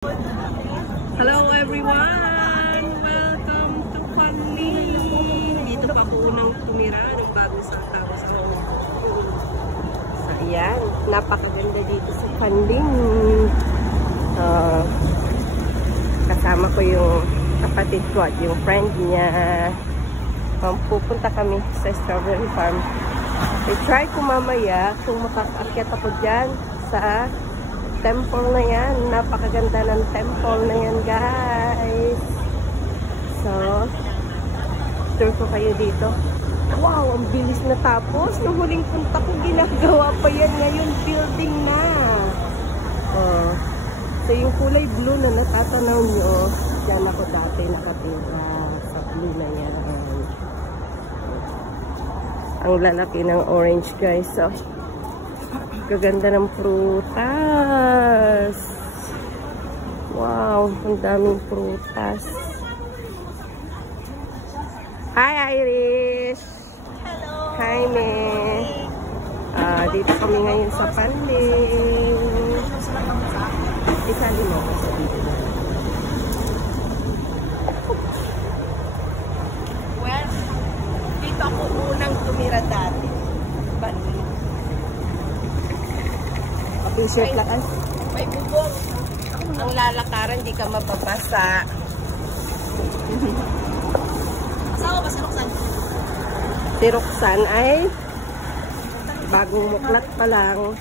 Hello everyone! Welcome to Fanling! Dito pa ako unang tumira nung bago sa tapos ako. So ayan, napakaganda dito sa Fanling. Kasama ko yung kapatid ko at yung friend niya. Pupunta kami sa strawberry farm. I-try ko mamaya kung makakaakyat ako dyan sa temple na yan. Napakaganda ng temple na yan, guys. So, tour ko kayo dito. Wow, ang bilis na tapos. Nung huling punta ko, ginagawa pa yan. Ngayon, building na. So, yung kulay blue na natatanaw nyo, yan ako dati nakatira sa blue na yan. Ang lalaki ng orange, guys. So, gaganda ng prutas. Wow, ang daming prutas. Hi, Irish! Hello! Hi, Me! Dito kami ngayon sa Fanling. Isali mo ako sa dito. Well, dito ako unang tumira dati. Fanling. T-shirt lakas. May bubong. Ang lalakaran, di ka mababasa. Asawa ba si Roxanne? Si Roxanne ay bagong muklat pa lang.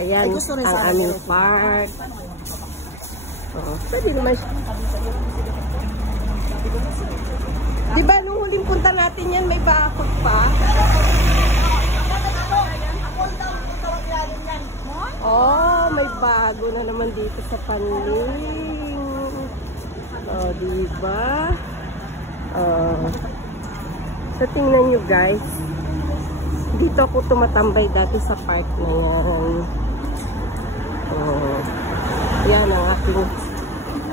Ayan, ang aming park. Pwede naman siya. Diba nung huling punta natin yan, may bakod pa? Oh, may bago na naman dito sa Fanling. Oh, diba? So, tingnan nyo, guys. Dito ako tumatambay dati sa park na yan. Oh, yan ang aking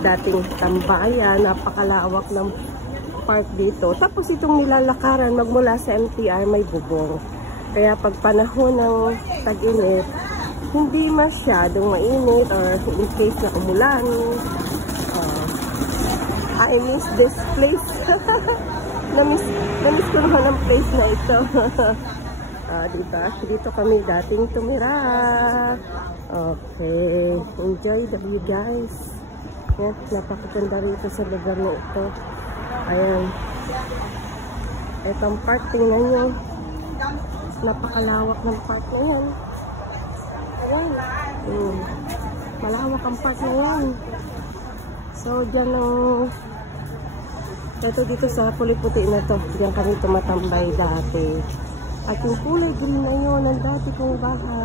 dating tambayan. Napakalawak ng park dito. Tapos itong nilalakaran, magmula sa MTR, may bubong. Kaya pag panahon ng tag-init, hindi masyadong mainit or in case na umulan. I miss this place. Namiss ko naman ang place na ito. Diba? Dito kami dating tumira. Okay. Enjoy the view, guys. Yan, napakaganda rito sa lugar na ito. Ayan. Itong park, tingnan nyo. Napakalawak ng park na yan. Ayan. Malawak ang park na yan. So, dyan ang ito dito sa puti-puti na to. Diyan kami tumatambay dati. At yung kulay green na yun, ang dati kong bahay.